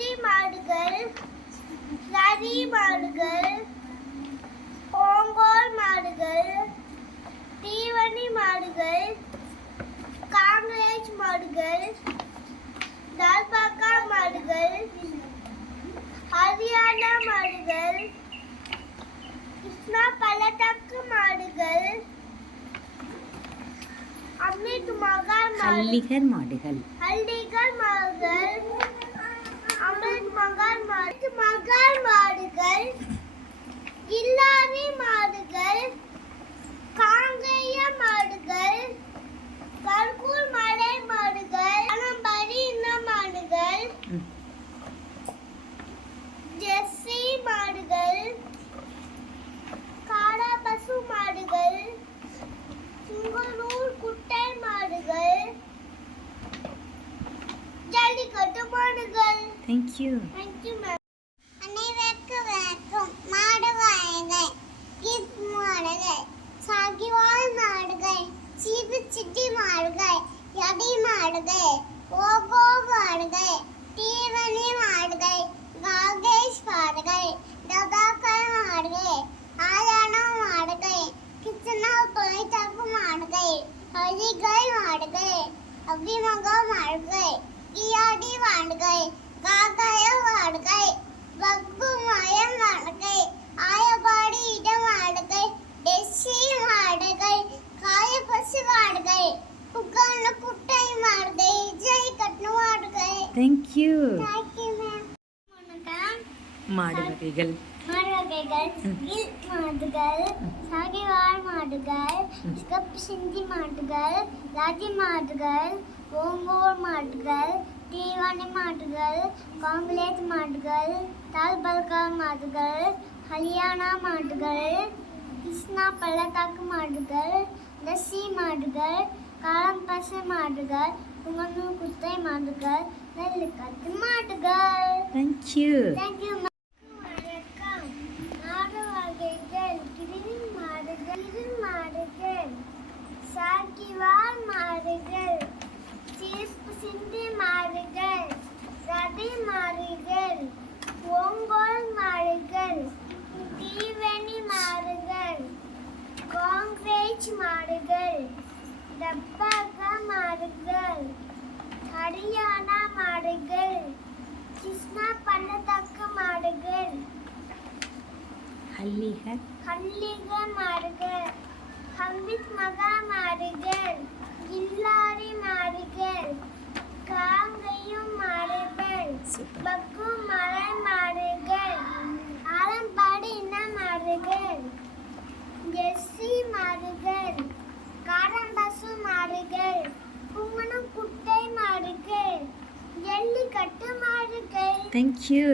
சிந்தி மாடுகள், நரி மாடுகள், ஓங்கோல் மாடுகள், தீவனி மாடுகள், காங்கிரேஜ் மாடுகள், தால்பாக்கா மாடுகள், ஹரியானா மாடுகள், கிருஷ்ணா பள்ளத்தாக்கு மாடுகள், அமிர்த் மகால் ஹல்லிகர் மாடுகள், ஹல்லிகர் மாடுகள், அமிர்த் மகால் மாடுகள், கில்லாரி மாடுகள், காங்கேய மாடுகள், கர்கூர் மலை மாடுகள், அனம்பரி இன மாடுகள், ஜெர்சி மாடுகள், காடா பசு மாடுகள், சிங்களூர் குட்டை மாடுகள், ஜல்லிக்கட்டு மாடுகள். தேங்க்யூ. Thank you ma'am. அனைவருக்கும் வணக்கம். மாடு வாயுங்கள், கிப் மாடுகள், சாகிவால் மாடுகள், சீப்பு சிட்டி மாடுகள், யடி மாடுகள், ஓகோ மாடுகள், தீவனி மாடுகள், காகேஷ் மாடுகள், டபாக்கல் மாடுகள், ஆயானா மாடுகள், கிச்சனா பள்ளத்தாக்கு மாடுகள், ஹரிகை மாடுகள், அபிமகா மாடுகள், கியாடி மாடுகள், காகாய மாடுகள், பக்கு மயம் மாடுகள், ஆயபாடி இட மாடுகள், டெஸ்ஸி மாடுகள், காய பசு மாடுகள், புக்கான குட்டை மாடுகள், ஜெய் கட்டு மாடுகள். தேங்க்யூ. Thank you ma'am. வணக்கம். மாடு வகைகள் மாடு வகைகள், கில் மாடுகள், சாகிவால் மாடுகள், ஸ்கப் சிந்தி மாடுகள், ராஜி மாடுகள், ஓங்கோல் மாடுகள், தீவனி மாடுகள், காங்கிரேஜ் மாடுகள், தால்பாக்கா மாடுகள், ஹரியானா மாடுகள், கிருஷ்ணா பள்ளத்தாக்கு மாடுகள், டெஸ்ஸி மாடுகள், காளம்பசு மாடுகள், புங்கனூர் குட்டை மாடுகள், நெல்லிக்கட்டு மாடுகள். தேங்க்யூ. தேங்க்யூ. வணக்கம். மாடு வகைகள், கிரில் மாடுகள், சாகிவால் மாடுகள், சீப்பு சிந்தி மாடுகள், ரதி மாடுகள், ஓங்கோல் மாடுகள், தீவனி மாடுகள், காங்கிரேஜ் மாடுகள், டப்பாக்கா மாடுகள், ஹரியானா மாடுகள், கிருஷ்ணா பள்ளத்தாக்கு மாடுகள், ஹல்லிகர் மாடுகள், அமிர்த் மகால் மாடுகள், கில்லாரி மாடுகள், காங்கேயம் மாடுகள், பக்கு மலை மாடுகள், ஆலம்பாடி இன மாடுகள், ஜெர்சி மாடுகள், காடம்பசு மாடுகள், புங்கனூர் குட்டை மாடுகள், ஜல்லிக்கட்டு மாடுகள். தேங்க்யூ.